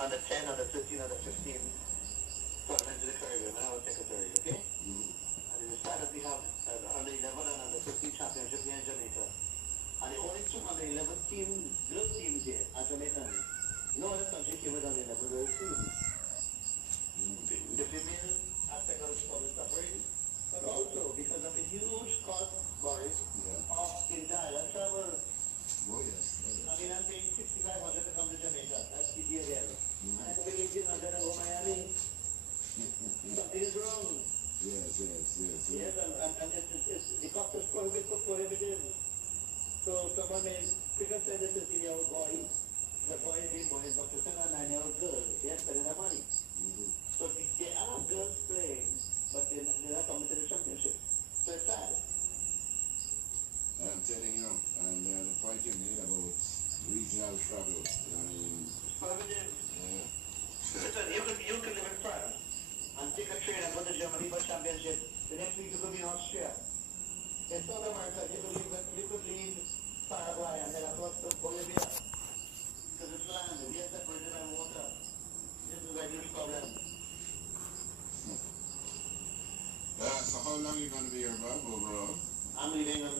under 10, under 13, under 15 tournaments in the Caribbean when I was secretary, okay? And we decided we have under 11 and under 15 championship here in Jamaica. And the only two under 11 girl teams here are Jamaican. No other country came with under 11 girl teams. The female aspect of the sport is suffering, but also because of the huge cost, Boris, of inter-island travel. Oh, yes. I mean, I'm paying $6,500 to come to Jamaica. That's the deal there. And I could be $1,800 to go to Miami. Something is wrong. Yes. Yes, and the cost is prohibitive. So someone may quicker send a 13-year-old boy, the boy is being boy, but to send a 9-year-old girl, they're spending their money. So there are girls playing, but they're not coming to the championship. So it's sad. I'm telling you, and the point you made about regional travel, I mean, Prohibitive. yeah. Listen, you can live in France and take a train and go to Germany for championship. The next week you could be in Austria. In South America, you could leave Paraguay and then across to Bolivia. Because it's land, we are separated by water. This is a huge problem. So how long are you going to be here, Bob, overall? I'm leaving on